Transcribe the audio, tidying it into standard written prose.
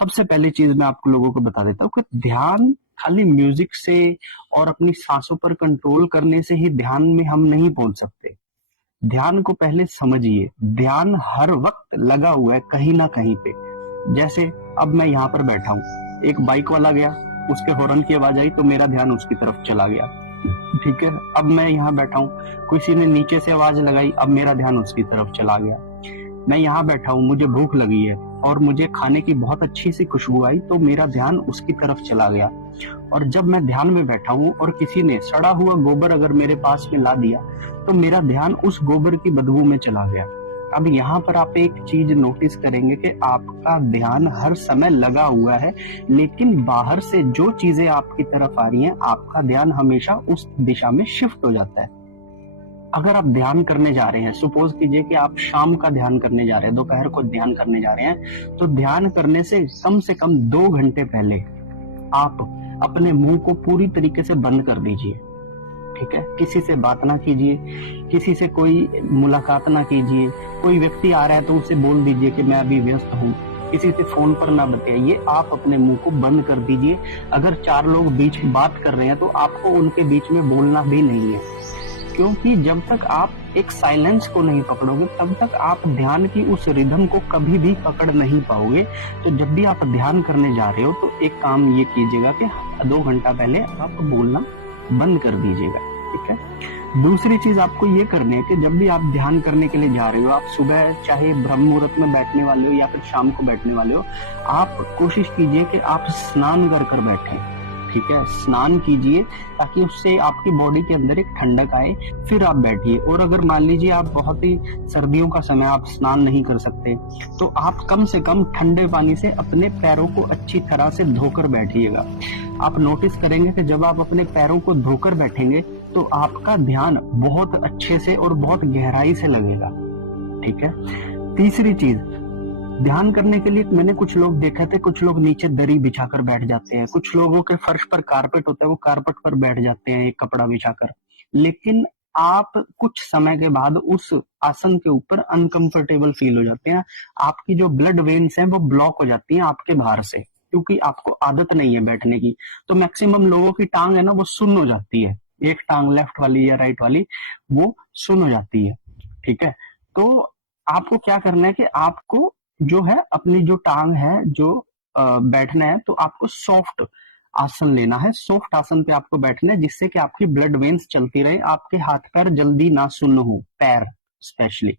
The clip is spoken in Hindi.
सबसे पहली चीज मैं आपको लोगों को बता देता हूँ कि ध्यान खाली म्यूजिक से और अपनी सांसों पर कंट्रोल करने से ही ध्यान में हम नहीं पहुंच सकते। ध्यान को पहले समझिए। ध्यान हर वक्त लगा हुआ है कहीं ना कहीं पे। जैसे अब मैं यहाँ पर बैठा हूँ, एक बाइक वाला गया, उसके हॉर्न की आवाज आई तो मेरा ध्यान उसकी तरफ चला गया। ठीक है, अब मैं यहाँ बैठा हूँ, किसी ने नीचे से आवाज लगाई, अब मेरा ध्यान उसकी तरफ चला गया। मैं यहाँ बैठा हूँ, मुझे भूख लगी है और मुझे खाने की बहुत अच्छी सी खुशबू आई तो मेरा ध्यान उसकी तरफ चला गया। और जब मैं ध्यान में बैठा हूँ और किसी ने सड़ा हुआ गोबर अगर मेरे पास में ला दिया तो मेरा ध्यान उस गोबर की बदबू में चला गया। अब यहाँ पर आप एक चीज नोटिस करेंगे कि आपका ध्यान हर समय लगा हुआ है, लेकिन बाहर से जो चीजें आपकी तरफ आ रही हैं आपका ध्यान हमेशा उस दिशा में शिफ्ट हो जाता है। अगर आप ध्यान करने जा रहे हैं, सपोज कीजिए कि आप शाम का ध्यान करने जा रहे हैं, दोपहर को ध्यान करने जा रहे हैं, तो ध्यान करने से कम 2 घंटे पहले आप अपने मुंह को पूरी तरीके से बंद कर दीजिए। ठीक है, किसी से बात ना कीजिए, किसी से कोई मुलाकात ना कीजिए। कोई व्यक्ति आ रहा है तो उसे बोल दीजिए कि मैं अभी व्यस्त हूँ। किसी से फोन पर ना बताइए, आप अपने मुंह को बंद कर दीजिए। अगर 4 लोग बीच में बात कर रहे हैं तो आपको उनके बीच में बोलना भी नहीं है, क्योंकि जब तक आप एक साइलेंस को नहीं पकड़ोगे तब तक आप ध्यान की उस रिदम को कभी भी पकड़ नहीं पाओगे। तो जब भी आप ध्यान करने जा रहे हो तो एक काम ये कीजिएगा कि 2 घंटा पहले आप बोलना बंद कर दीजिएगा। ठीक है, दूसरी चीज आपको ये करनी है कि जब भी आप ध्यान करने के लिए जा रहे हो, आप सुबह चाहे ब्रह्म मुहूर्त में बैठने वाले हो या फिर शाम को बैठने वाले हो, आप कोशिश कीजिए कि आप स्नान कर बैठे। ठीक है, स्नान कीजिए ताकि उससे आपकी बॉडी के अंदर एक ठंडक आए, फिर आप बैठिए। और अगर मान लीजिए आप बहुत ही सर्दियों का समय आप स्नान नहीं कर सकते तो आप कम से कम ठंडे पानी से अपने पैरों को अच्छी तरह से धोकर बैठिएगा। आप नोटिस करेंगे कि जब आप अपने पैरों को धोकर बैठेंगे तो आपका ध्यान बहुत अच्छे से और बहुत गहराई से लगेगा। ठीक है, तीसरी चीज, ध्यान करने के लिए मैंने कुछ लोग देखे थे, कुछ लोग नीचे दरी बिछाकर बैठ जाते हैं, कुछ लोगों के फर्श पर कारपेट होता है वो कारपेट पर बैठ जाते हैं एक कपड़ा बिछाकर। लेकिन आप कुछ समय के बाद उस आसन के ऊपर अनकंफर्टेबल फील हो जाते हैं। आपकी जो ब्लड वेन्स हैं वो ब्लॉक हो जाती हैं आपके बाहर से, क्योंकि आपको आदत नहीं है बैठने की। तो मैक्सिमम लोगों की टांग है ना वो सुन्न हो जाती है, एक टांग लेफ्ट वाली या राइट वाली वो सुन्न हो जाती है। ठीक है, तो आपको क्या करना है कि आपको जो है अपनी जो टांग है जो बैठना है तो आपको सॉफ्ट आसन लेना है। सॉफ्ट आसन पे आपको बैठना है जिससे कि आपकी ब्लड वेन्स चलती रहे, आपके हाथ पैर जल्दी ना सुन्न हो, पैर स्पेशली।